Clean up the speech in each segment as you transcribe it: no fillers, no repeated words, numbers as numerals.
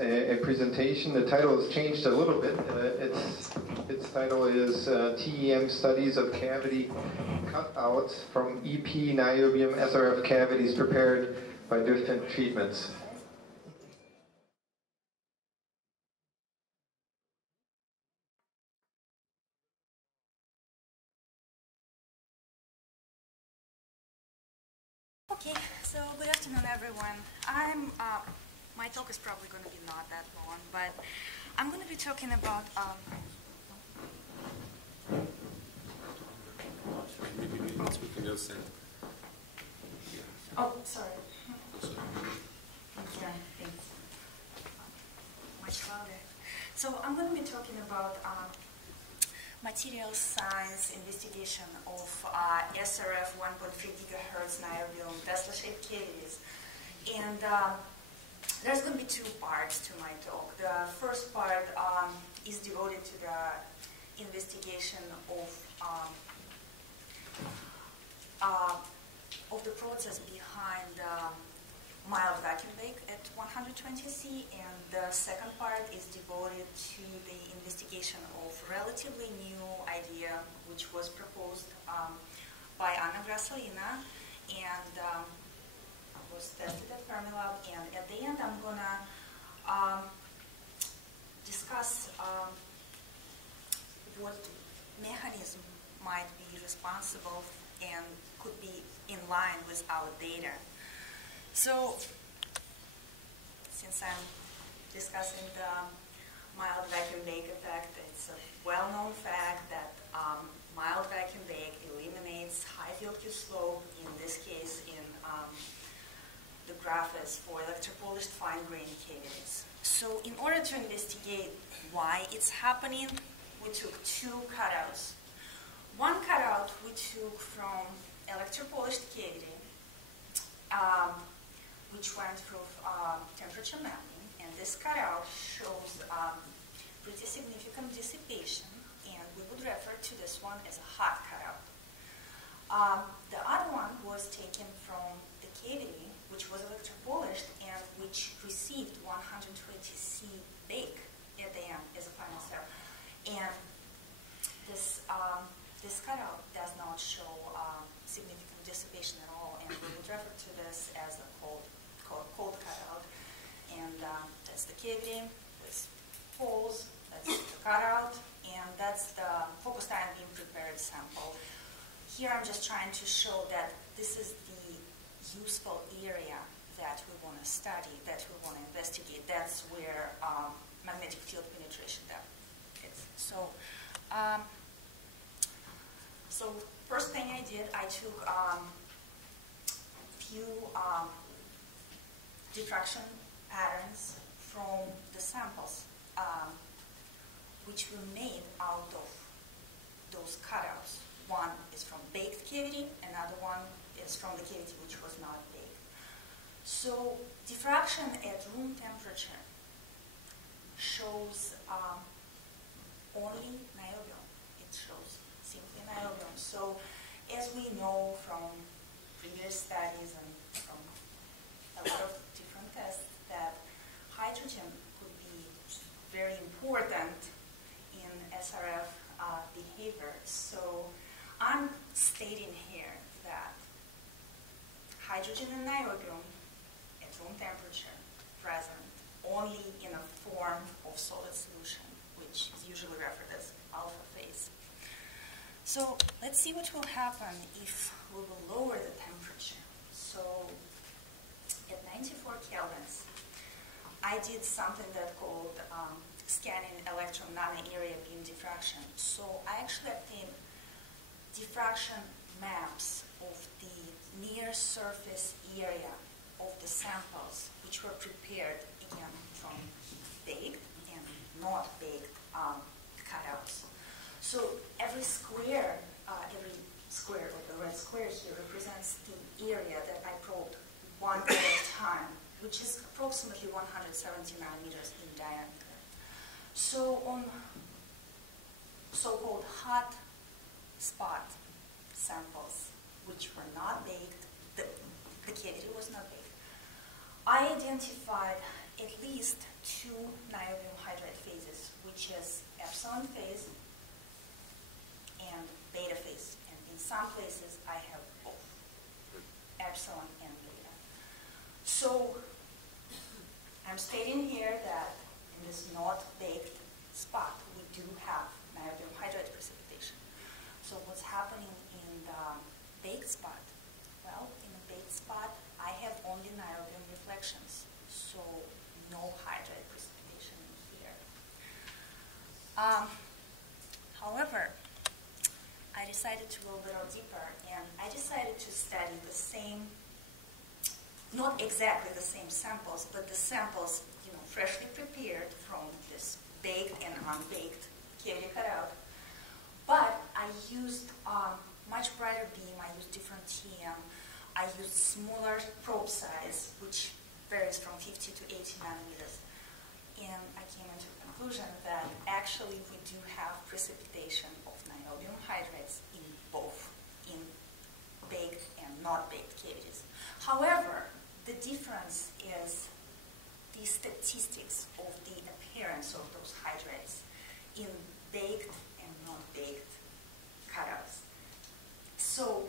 A presentation. The title has changed a little bit. Its title is TEM Studies of Cavity Cutouts from EP Niobium SRF Cavities Prepared by Different Treatments. Okay, so good afternoon, everyone. My talk is probably going to be not that long, but I'm going to be talking about. Maybe we can speak in your sense. Oh, sorry. Yeah, thanks. Much louder. So I'm going to be talking about material science investigation of SRF 1.3 gigahertz niobium Tesla-shaped cavities. And there's going to be two parts to my talk. The first part is devoted to the investigation of the process behind mild vacuum bake at 120 C, and the second part is devoted to the investigation of relatively new idea which was proposed by Anna Grasalina and was tested at Fermilab. And at the end I'm going to discuss what mechanism might be responsible and could be in line with our data. So, since I'm discussing the mild vacuum bake effect, it's a well-known fact that mild vacuum bake eliminates high field Q slope, in this case in the graph is for electropolished fine-grained cavities. So in order to investigate why it's happening, we took two cutouts. One cutout we took from electropolished cavity, which went through temperature mapping, and this cutout shows pretty significant dissipation, and we would refer to this one as a hot cutout. The other one was taken from the cavity, which was electropolished and which received 120 C bake at the end as a final step. And this cutout does not show significant dissipation at all, and we would refer to this as a cold cutout. And that's the cavity with holes, that's the cutout, and that's the focused ion beam prepared sample. Here I'm just trying to show that this is the useful area that we want to study, that we want to investigate. That's where magnetic field penetration depth is. So first thing I did, I took few diffraction patterns from the samples which were made out of those cutouts. One is from baked cavity, another one is from the cavity which was not baked. So diffraction at room temperature shows only niobium. It shows simply niobium. So as we know from previous studies and from a lot of different tests, that hydrogen could be very important in SRF behavior. So I'm stating here that hydrogen and niobium at room temperature present only in a form of solid solution, which is usually referred as alpha phase. So let's see what will happen if we will lower the temperature. So at 94 kelvins, I did something that called scanning electron nano-area beam diffraction. So I actually obtained diffraction maps of the near surface area of the samples, which were prepared again from baked and not baked cutouts. So every square of the red square here represents the area that I probed one at a time, which is approximately 170 nanometers in diameter. So on so-called hot spot samples, which were not baked, the cavity was not baked, I identified at least 2 niobium hydride phases, which is epsilon phase and beta phase. And in some places, I have both, epsilon and beta. So I'm stating here that in this not baked spot, we do have niobium hydride precipitation. So what's happening in the baked spot? Well, in the baked spot, I have only niobium reflections, so no hydride precipitation here. However, I decided to go a little deeper, and I decided to study the same, not exactly the same samples, but the samples, freshly prepared from this baked and unbaked cavity cutout. But I used much brighter beam, I used different TM, I used smaller probe size, which varies from 50 to 80 nanometers. And I came into the conclusion that actually we do have precipitation of niobium hydrides in both, in baked and not baked cavities. However, the difference is the statistics of the appearance of those hydrides in baked and non-baked cutouts. So,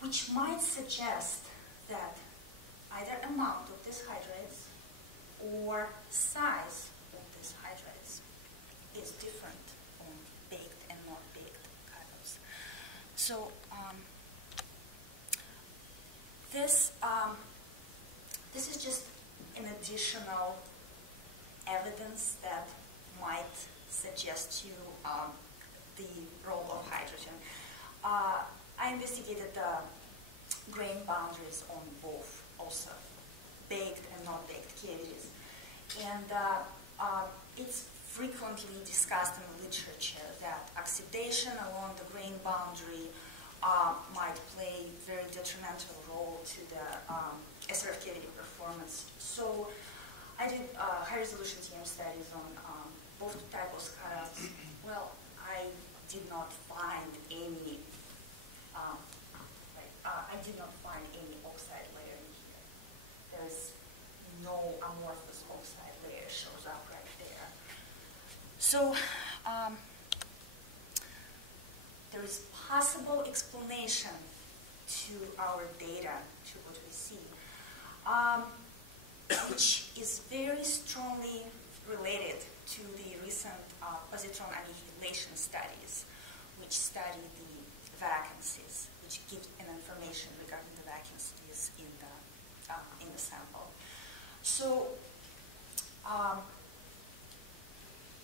which might suggest that either amount of these hydrides or size of these hydrides is different on baked and non-baked cutouts. So, this is just an additional evidence that might suggest you the role of hydrogen. I investigated the grain boundaries on both, also baked and not baked cavities, and it's frequently discussed in the literature that oxidation along the grain boundary might play a very detrimental role to the SRF cavity performance. So I did high-resolution TM studies on both types of cutouts. Well, I did not find any. I did not find any oxide layer in here. There's no amorphous oxide layer shows up right there. So there is possible explanation to our data, to what we see, which is very strongly related to the recent positron annihilation studies, which study the vacancies, which give an information regarding the vacancies in the sample. So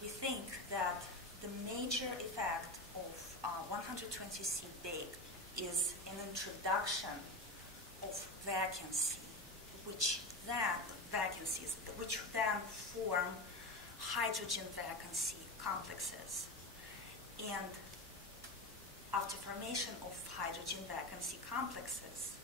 we think that the major effect of 120C baked is an introduction of vacancy, which then form hydrogen vacancy complexes. And after formation of hydrogen vacancy complexes,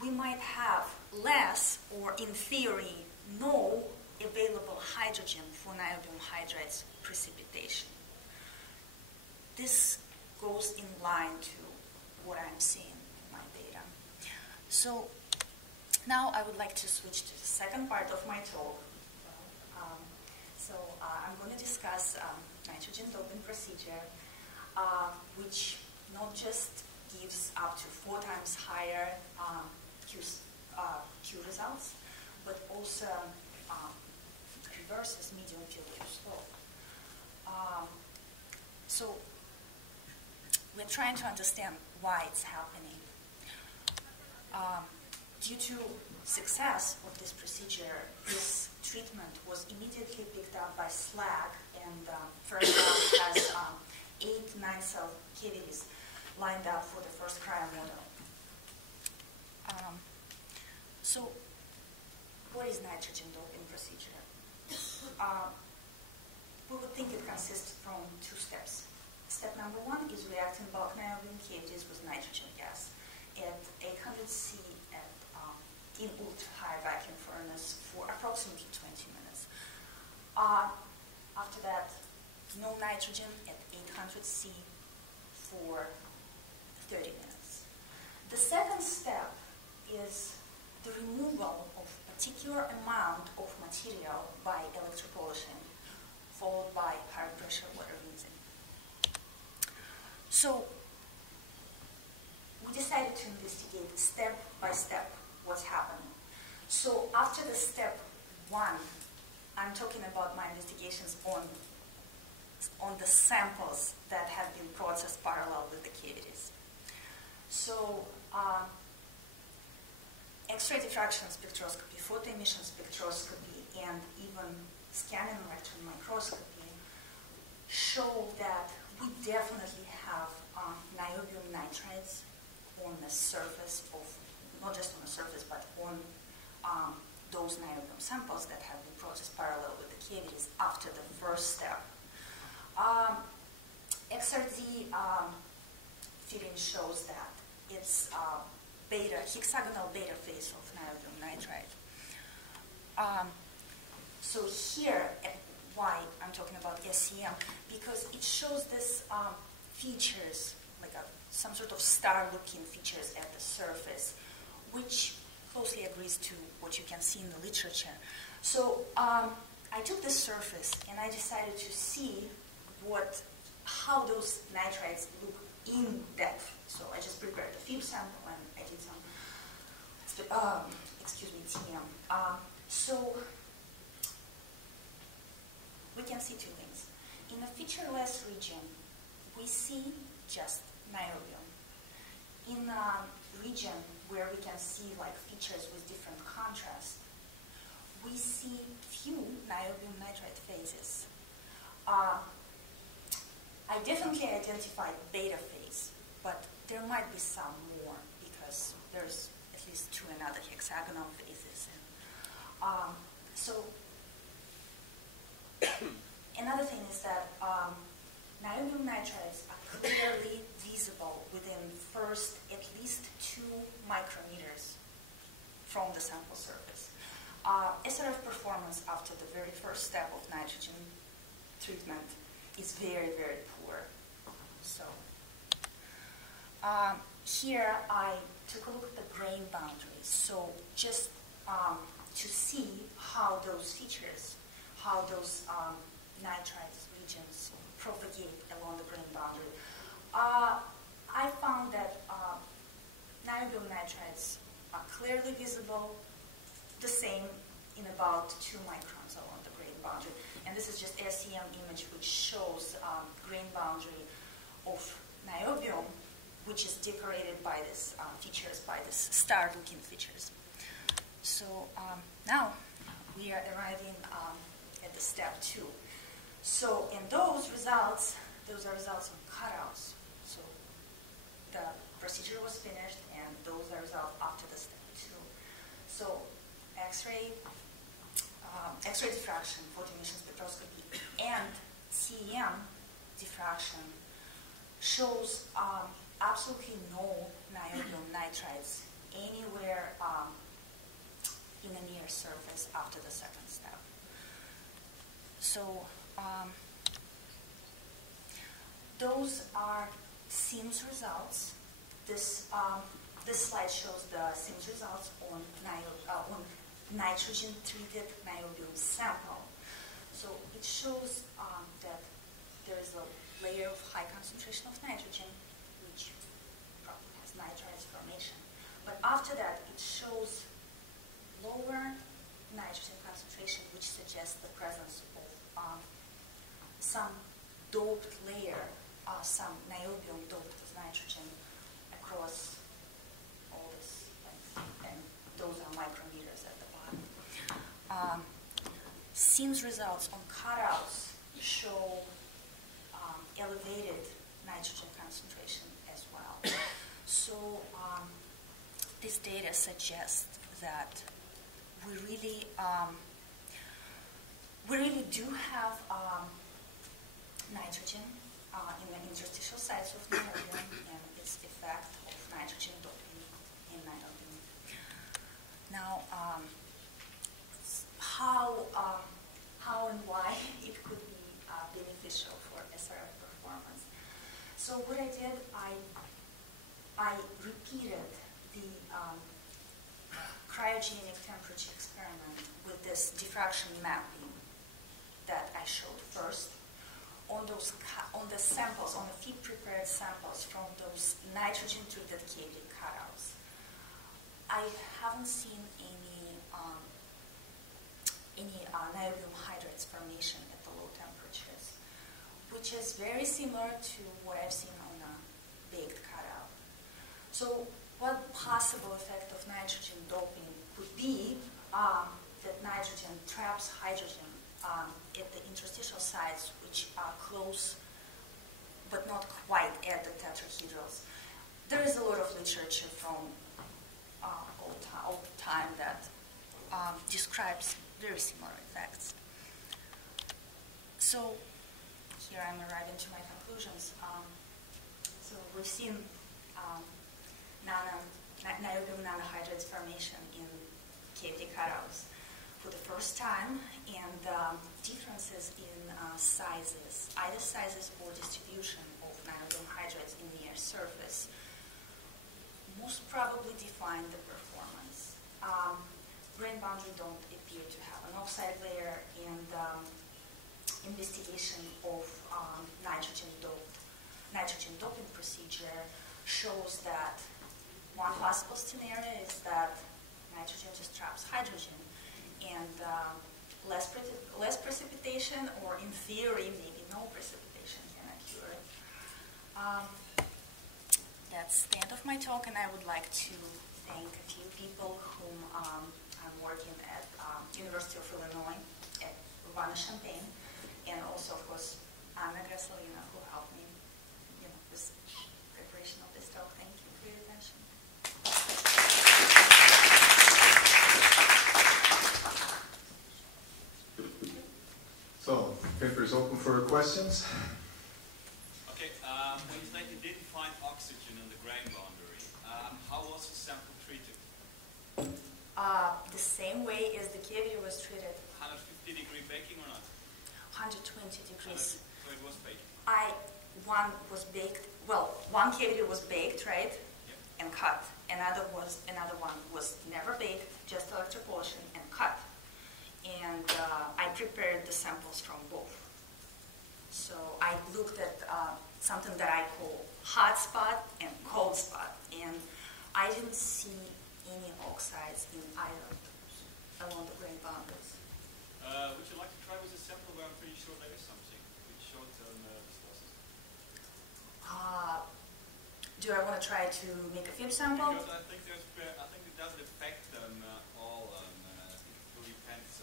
we might have less, or in theory, no available hydrogen for niobium hydrides precipitation. This goes in line to what I'm seeing in my data. So now I would like to switch to the second part of my talk. I'm going to discuss nitrogen doping procedure, which not just gives up to 4 times higher Q results, but also reverses medium field Q slope. So we're trying to understand why it's happening. Due to success of this procedure, this treatment was immediately picked up by SLAG, and first has 8 9-cell cavities lined up for the first cryo model. So what is nitrogen doping procedure? We would think it consists from 2 steps. Step number 1 is reacting bulk niobium cavities with nitrogen gas at 800C in ultra-high vacuum furnace for approximately 20 minutes. After that, no nitrogen at 800C for 30 minutes. The second step is the removal of particular amount of material by electropolishing, followed by high pressure water rinsing. So we decided to investigate step by step what's happening. So after the step 1, I'm talking about my investigations on the samples that have been processed parallel with the cavities. So X-ray diffraction spectroscopy, photoemission spectroscopy, and even scanning electron microscopy show that we definitely have niobium nitrides on the surface of, not just on the surface, but on those niobium samples that have been processed parallel with the cavities after the first step. XRD fitting shows that it's hexagonal beta phase of niobium nitride. So here, why I'm talking about SEM, because it shows this features, like some sort of star-looking features at the surface, which closely agrees to what you can see in the literature. So I took this surface and I decided to see how those nitrides look in depth. So I just prepared a field sample and I did some, TM. So we can see two things. In the featureless region, we see just niobium. In a region where we can see like features with different contrast, we see few niobium nitride phases. I definitely identified beta phase, but there might be some more because there's at least 2 another hexagonal phases. So another thing is that niobium nitrides are clearly visible within first at least 2 micrometers from the sample surface. SRF performance after the very first step of nitrogen treatment is very, very poor. So here I took a look at the grain boundaries. So just to see how those features, how those nitrides regions propagate along the grain boundary. I found that niobium nitrides are clearly visible, the same in about 2 microns along the grain boundary. And this is just SEM image which shows grain boundary of niobium, which is decorated by this features, by this star-looking features. So now we are arriving at the step 2. So in those are results of cutouts. So the procedure was finished, and those are results after the step 2. So X-ray diffraction, photoemission spectroscopy, and TEM diffraction shows absolutely no niobium nitrides anywhere in the near surface after the second step. So those are SIMS results. This slide shows the SIMS results on nitrogen-treated niobium sample. So it shows that there is a layer of high concentration of nitrogen, which probably has nitrides formation. But after that, it shows lower nitrogen concentration, which suggests the presence of some doped layer, some niobium doped with nitrogen across all this length, and those are micrometers at the bottom. SIMS results on cutouts show elevated nitrogen concentration as well. So this data suggests that we really do have nitrogen in the interstitial sites of niobium and its effect of nitrogen doping in niobium. Now, how and why it could be beneficial for SRF performance. So what I did, I repeated the cryogenic temperature experiment with this diffraction mapping that I showed first on the samples, on the feed-prepared samples from those nitrogen-treated cavity cutouts. I haven't seen any niobium hydrides formation at the low temperatures, which is very similar to what I've seen on a baked cutout. So what possible effect of nitrogen doping could be that nitrogen traps hydrogen at the interstitial sites, which are close but not quite at the tetrahedrals. There is a lot of literature from old time that describes very similar effects. So here I'm arriving to my conclusions. So we've seen niobium nanohydrides formation in cavity cutouts for the first time, and differences in sizes, either sizes or distribution of niobium hydrides in the air surface, most probably define the performance. Grain boundary don't appear to have an oxide layer, and investigation of nitrogen doping procedure shows that one possible scenario is that nitrogen just traps hydrogen, and less precipitation, or in theory maybe no precipitation, can occur. That's the end of my talk, and I would like to thank a few people whom I'm working at University of Illinois at Urbana-Champaign, and also, of course, Anna Grasalina, who helped me with preparation of this talk. Thank you for your attention. So, paper is open for questions. Okay, when you said you didn't find oxygen in the grain boundary, how was the sample treated? The same way as the cavity was treated. 150-degree baking or not? 120 degrees. So it was baked? One was baked, well, one cavity was baked, right? Yep. And cut. Another one was never baked, just electropolishing and cut. And I prepared the samples from both. So I looked at something that I call hot spot and cold spot, and I didn't see any oxides in either of those along the grain boundaries. Would you like to try with a sample where I'm pretty sure there is something which showed viscosity? Do I want to try to make a film sample? Because I think it doesn't affect them all. I think it really depends.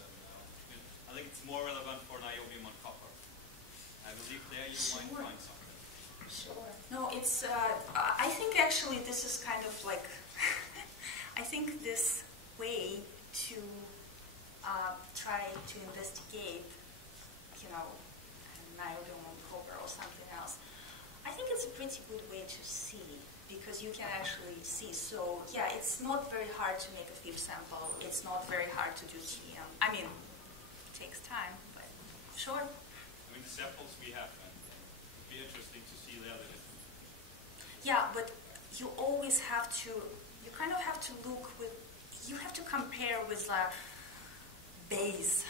I think it's more relevant for niobium and copper. I believe there you might find something. Sure. No, it's. I think actually this is kind of like. I think this way to try to investigate, niobium and copper or something else. I think it's a pretty good way to see, because you can actually see. So yeah, it's not very hard to make a FIB sample. It's not very hard to do TM. I mean, it takes time, but sure. I mean, the samples we have, and it'd be interesting to see the other difference. Yeah, but you always have to, you kind of have to look with, you have to compare with the base,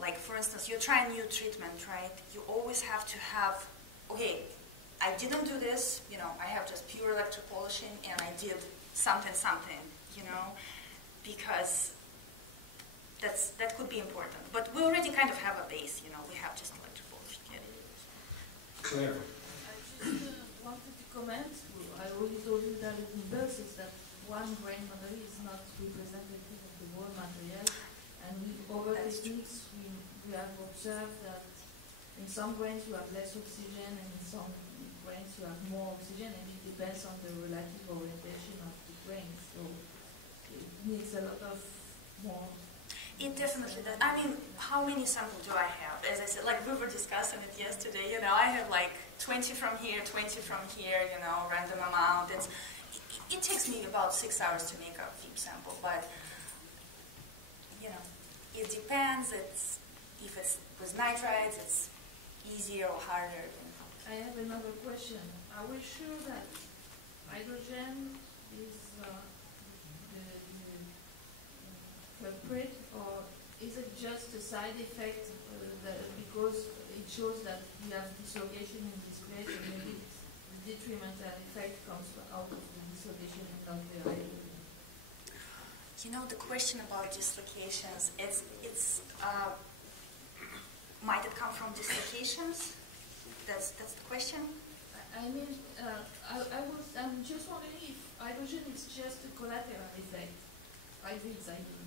like for instance, you're trying new treatment, right? You always have to have, okay, I didn't do this, I have just pure electropolishing and I did something, because that could be important. But we already kind of have a base, we have just electropolishing. Claire. I just wanted to comment. I already told you that in verses that one grain boundary is not representative of the whole material, and with other techniques we have observed that in some grains you have less oxygen and in some grains you have more oxygen, and it depends on the relative orientation of the grains. So it needs a lot of more. It definitely does. I mean, how many samples do I have? As I said, like we were discussing it yesterday, I have like 20 from here, 20 from here, random amount. It takes me about 6 hours to make a FIB sample, but, it depends. If it's with nitrides, it's easier or harder. I have another question. Are we sure that hydrogen is the culprit, or is it just a side effect because it shows that we have dislocation in this place, and maybe the detrimental effect comes out of the dislocation and not the hydrogen? You know, the question about dislocations, might it come from dislocations? That's the question? I mean, I'm just wondering if hydrogen is just a collateral effect. Hydrides, I mean.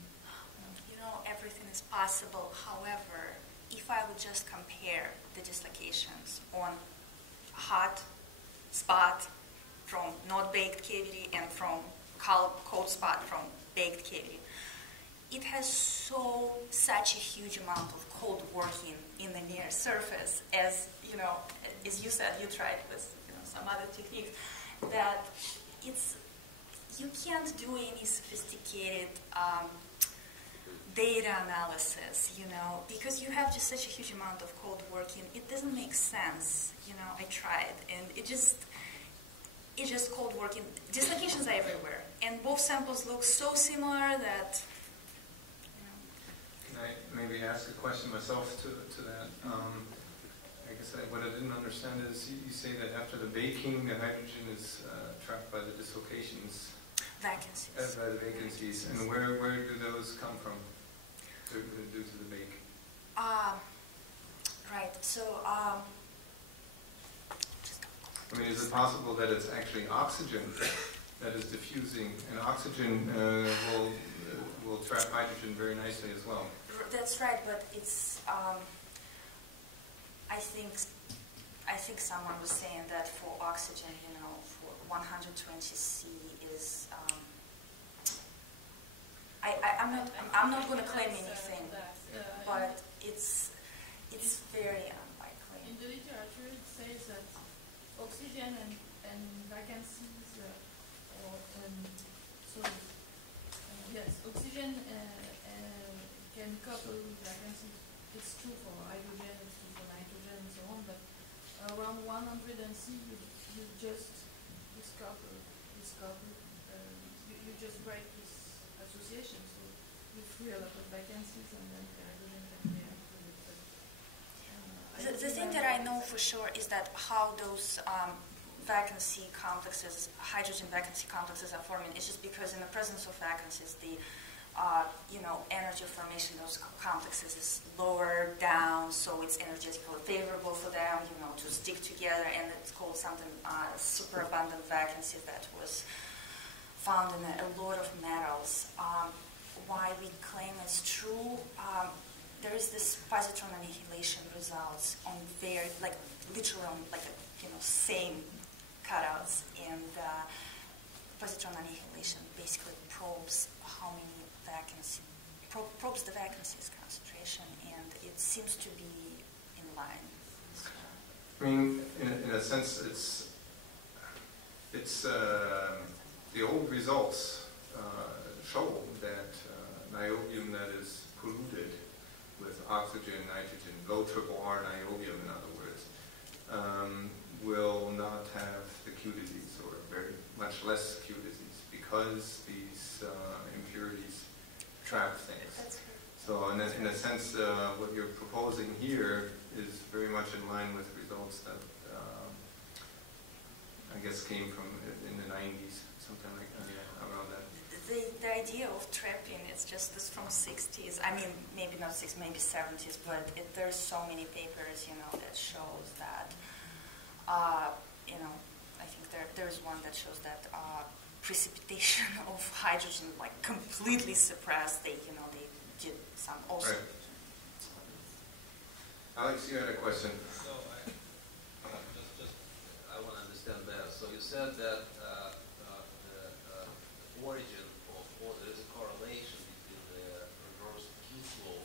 You know, everything is possible. However, if I would just compare the dislocations on hot spot from not baked cavity and from cold spot from baked cavity, it has such a huge amount of cold working in the near surface, as you know, as you said, you tried with some other techniques, that you can't do any sophisticated data analysis, because you have just such a huge amount of cold working. It doesn't make sense. I tried, and it just cold working. Dislocations are everywhere, and both samples look so similar that. Can I maybe ask a question myself to that? I guess what I didn't understand is you say that after the baking, the hydrogen is trapped by the dislocations. Vacancies. By the vacancies. And where do those come from due to the bake? Right. So, I mean, is it possible that it's actually oxygen that is diffusing, and oxygen will trap hydrogen very nicely as well? That's right, but it's. I think someone was saying that for oxygen, for 120 C is. I'm not going to claim anything, but it's very unlikely. In the literature, it says that oxygen and vacancies, oxygen can couple with vacancies. It's true for hydrogen, it's true for nitrogen, and so on. But around 100 C, you just discover, you just break this association. So you free a lot of vacancies, and then the hydrogen can react with it. The thing that I know for sure is that how those vacancy complexes, hydrogen vacancy complexes are forming is just because in the presence of vacancies, the energy formation of those complexes is lower down, so it's energetically favorable for them, to stick together, and it's called something superabundant vacancies that was found in a lot of metals. Why we claim it's true, there is this positron annihilation results on literally on same cutouts, and positron annihilation basically probes how many vacancies, probes the vacancies concentration, and it seems to be in line. So. I mean, in a sense, it's the old results show that niobium that is polluted with oxygen, nitrogen, low triple R niobium, in other words, will not have the cutouts, or very much less cutouts, because these impurities trap things. That's right. So in a sense, what you're proposing here is very much in line with results that I guess came from in the 90s, something like that, around that. The idea of trapping is just this from 60s. I mean, maybe not 60s, maybe 70s, but there's so many papers, that shows that, I think there's one that shows that precipitation of hydrogen, completely suppressed. They did some also. Right. Alex, you had a question. So I want to understand better. So you said that the origin of there is a correlation between the reverse Q flow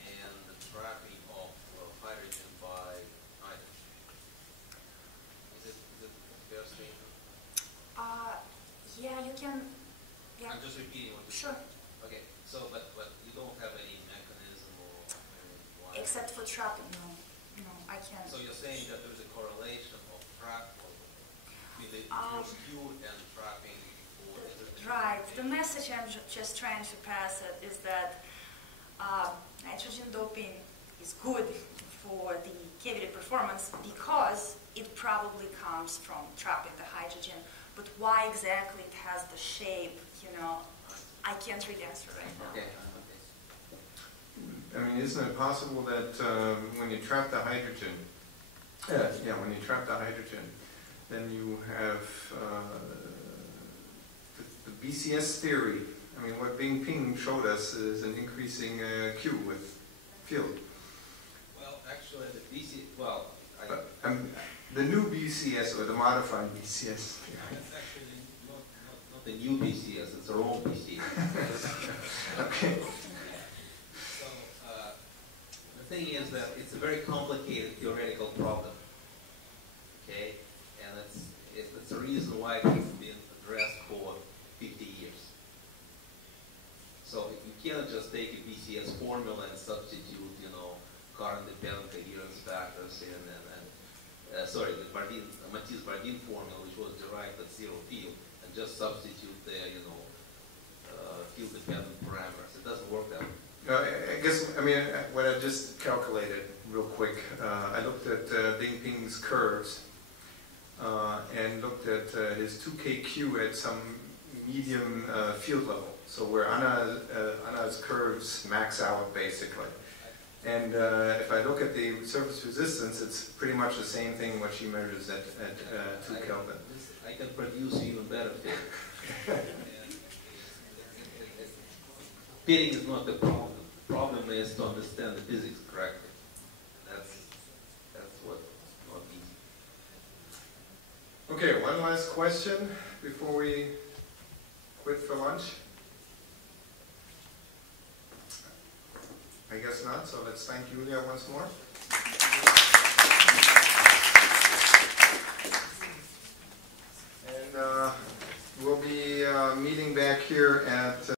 and the trapping of hydrogen by nitrogen. Is it fair statement? Yeah, you can. Yeah. I'm just repeating what you Sure. said. Okay. So, but you don't have any mechanism or why? Except for trapping, no, I can't. So you're saying that there's a correlation of trap between the reverse Q and trapping Right. The message I'm just trying to pass it is that nitrogen doping is good for the cavity performance because it probably comes from trapping the hydrogen. But why exactly it has the shape, I can't really answer right now. Okay. I mean, isn't it possible that when you trap the hydrogen, when you trap the hydrogen, then you have the BCS theory. I mean, what Bing Ping showed us is an increasing Q with field. Well, actually, the BCS, the new BCS or the modified BCS theory. it's actually not the new BCS, it's our own BCS. Okay. So, the thing is that it's a very complicated theoretical problem. Okay? And it's the reason why it hasn't been addressed for 50 years. So you cannot just take a BCS formula and substitute, current-dependent coherence factors in, the Matisse-Bardeen formula, which was derived at zero field, and just substitute the, field-dependent parameters. It doesn't work that way. What I just calculated real quick, I looked at Bing Ping's curves and looked at his 2kq at some medium field level. So where Anna's curves max out, basically. And if I look at the surface resistance, it's pretty much the same thing what she measures at 2 Kelvin. I can produce even better fitting. Fitting is not the problem. The problem is to understand the physics correctly. That's what's not easy. Okay, one last question before we quit for lunch. I guess not, so let's thank Julia once more. And we'll be meeting back here at